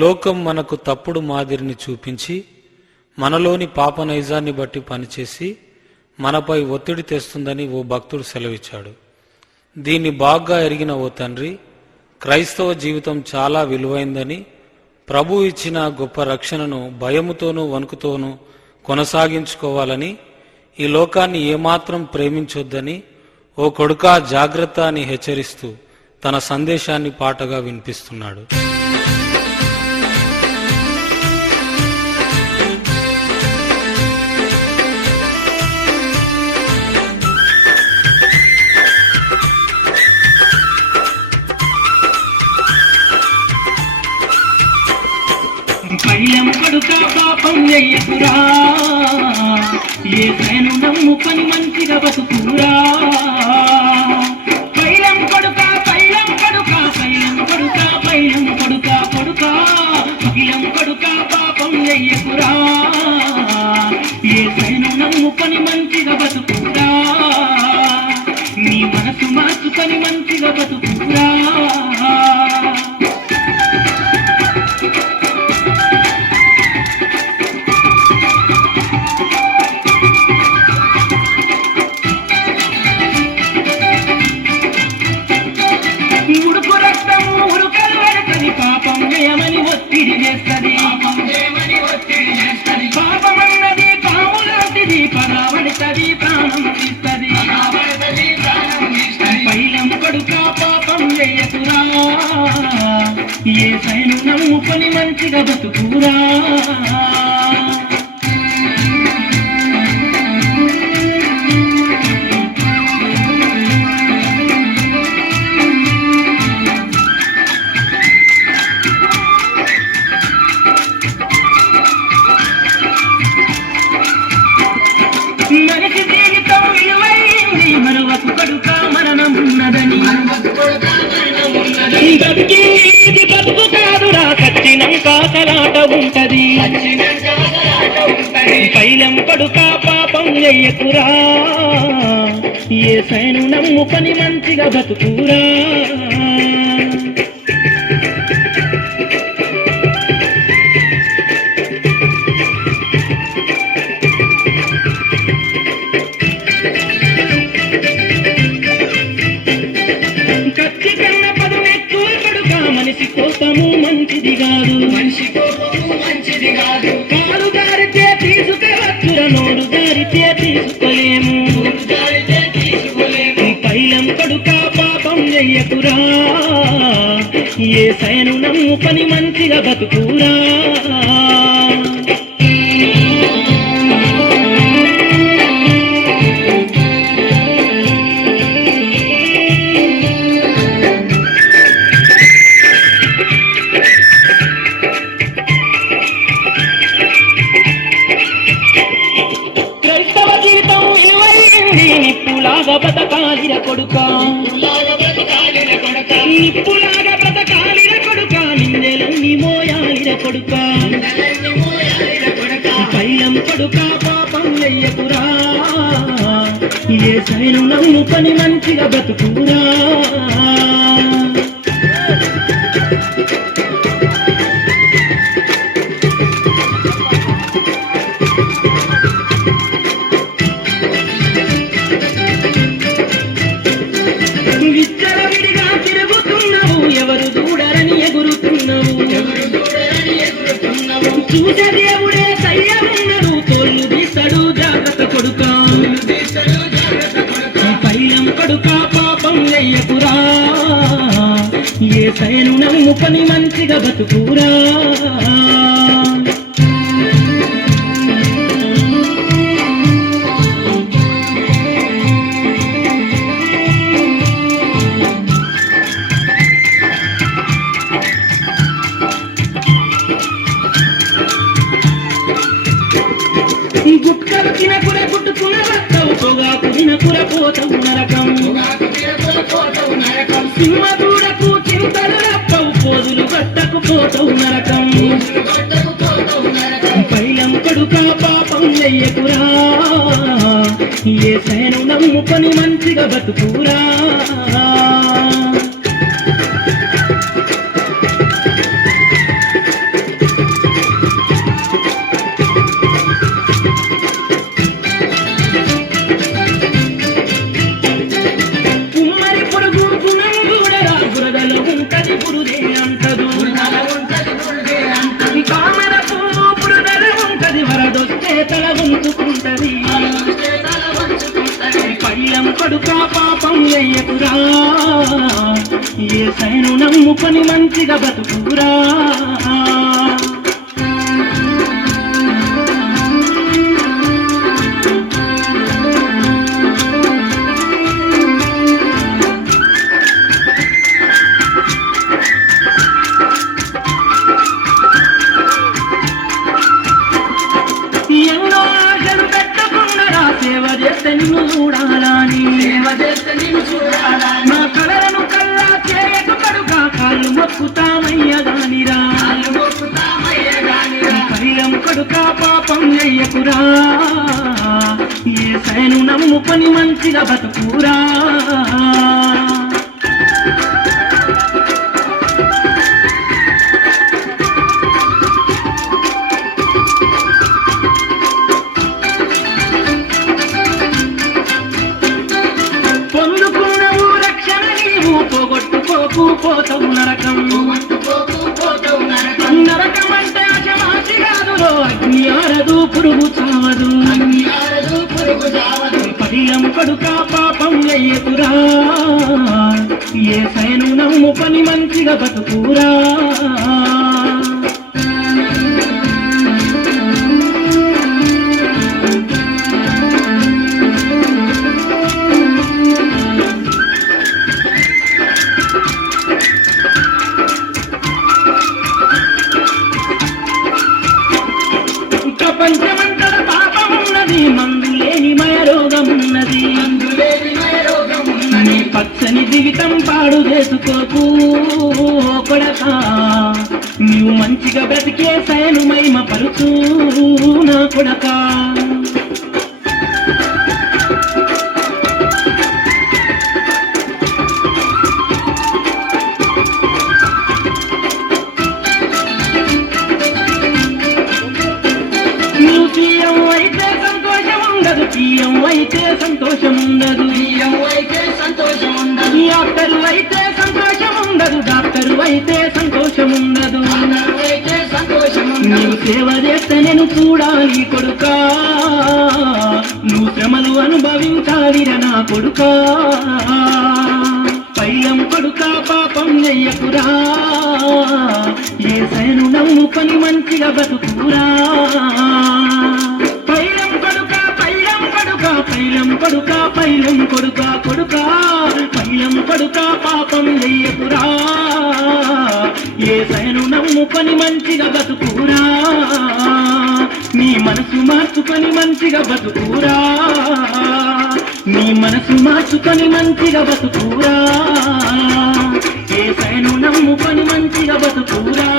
లోకం మనకు తప్పుడు మాదిరిని చూపించి మనలోని పాప నైజాన్ని బట్టి పనిచేసి మనపై ఒత్తిడి తెస్తుందని ఓ భక్తుడు సెలవిచ్చాడు. దీన్ని బాగా ఎరిగిన ఓ తండ్రి క్రైస్తవ జీవితం చాలా విలువైందని, ప్రభు ఇచ్చిన గొప్ప రక్షణను భయముతోనూ వణుకుతోనూ కొనసాగించుకోవాలని, ఈ లోకాన్ని ఏమాత్రం ప్రేమించొద్దని ఓ కొడుకా జాగ్రత్త అని హెచ్చరిస్తూ తన సందేశాన్ని పాటగా వినిపిస్తున్నాడు. పైలం కొడుకా పాపం చెయ్యకురా, యేసయ్యను నమ్ముకొని మంచిగా బతుకురా. పైలం కొడుకా పైలం కొడుకా పైలం కొడుకా పైలం కొడుకా కొడుకా పైలం కొడుకా పాపం చెయ్యకురా, యేసయ్యను నమ్ముకొని మంచిగా బతుకురా. నీ మనసు మార్చుకొని మంచిగా బతుకురా. పాపమన్నది పాములాంటిది, పగబడుతుంది ప్రాణం తీస్తుంది. పైలం కొడుకా పాపం చెయ్యకురా, యేసయ్యను నమ్ముకొని మంచిగా బతుకురా. మనిషి జీవితం విలువైంది, మరువకు కొడుకా మరణం ఉన్నదని. బతికి బతుకు కాదురా, సచ్చినంక కలాట ఉంటది. పైలం కొడుకా పాపం చెయ్యకురా, యేసయ్యను నమ్ముకొని మంచిగా బతుకురా. మనిషి కోసము మంచిది కాదు, మనిషి కోసము మంచిది కాదు. కాలు దారితే తీసుకువచ్చురా, నోరు దారితే తీసుకోలేము. పైలం కొడుకా పాపం చెయ్యకురా, యేసయ్యను నమ్ముకొని మంచిగా బతుకురా. నిప్పులాగా బతకాలిర కొడుకా, నిప్పులాగా బతకాలిర కొడుకా, నిందెలన్నీ మోయాలిర కొడుకా. పైలం కొడుకా పాపం చెయ్యకురా, యేసయ్యను నమ్ముకొని మంచిగా బతుకురా. విచ్చలవిడిగా తిరుగుతున్నావు, ఎవరు చూడరని ఎగురుతున్నావు. చూసే దేవుడే సయ్యమున్నడు, తోళ్ళు తీస్తాడు జాగ్రత్త కొడుకా. పైలం కొడుకా పాపం చెయ్యకురా, యేసయ్యను నమ్ముకొని మంచిగా బతుకురా. గుట్కలు తినకురే పుట్టుకున్న రక్తవు, పొగాకు తినకురే పోతవు నరకం. సింహ దూడకు చింతలు రప్పవు, పోదులు గట్టకు పోతవు నరకం. పైలం కొడుకా పాపం చెయ్యకురా, యేసయ్యను నమ్ముకొని మంచిగా బతుకురా. కొడుకా పాపం చెయ్యకురా యేసయ్యను నమ్ముకొని మంచిగా బతుకురా ఎన్నో ఆశలు పెట్టుకున్నరా సేవ చేస్తే నిన్ను చూడాలని నా కళలను కల్లా చేయకు కడుక కాళ్ళు మొక్కుతామయ్యగానిరా పైలం కొడుక పాపం చెయ్యకురా యేసయ్యను నమ్ముకొని మంచిగా బతుకురా పొందుకున్నవు రక్షణ నీవు పోగొట్టుకోకు పోతవు నరకం నరకం అంటే అజమాసి కాదులో అగ్ని ఆరదు పురుగు చావదు పైలం కొడుక పాపం చెయ్యకురా యేసయ్యను నమ్ముకొని మంచిగా బతుకురా ప్రపంచమంతట పాపం ఉన్నది మందు లేని మయరోగం ఉన్నది నీ పచ్చని జీవితం పాడు చేసుకోకు కొడకా నీవు మంచిగా బ్రతికే యేసయ్యను మహిమ పరుచు నా కొడకా నువ్వు సీఎం అయితే సంతోషం ఉండదు సీఎం అయితే సంతోషం ఉండదు డాక్టర్ అయితే సంతోషం ఉండదు డాక్టర్ అయితే సంతోషం ఉండదు నువ్వు సేవ చేస్తే నేను చూడాలి కొడుకా నువ్వు శ్రమలు అనుభవించాలిరా నా కొడుకా పైలం కొడుకా పాపం చెయ్యకురా యేసయ్యను నమ్ముకొని మంచిగా బతుకురా పైలం కొడుకా పైలం కొడుకా పైలం కొడుకా పైలం కొడుకా కొడుకా పైలం కొడుకా పాపం చెయ్యకురా యేసయ్యను నమ్ముకొని మంచిగా బతుకురా నీ మనసు మార్చుకొని మంచిగా బతుకురా నీ మనసు మార్చుకొని మంచిగా బతుకురా యేసయ్యను నమ్ముకొని మంచిగా బతుకురా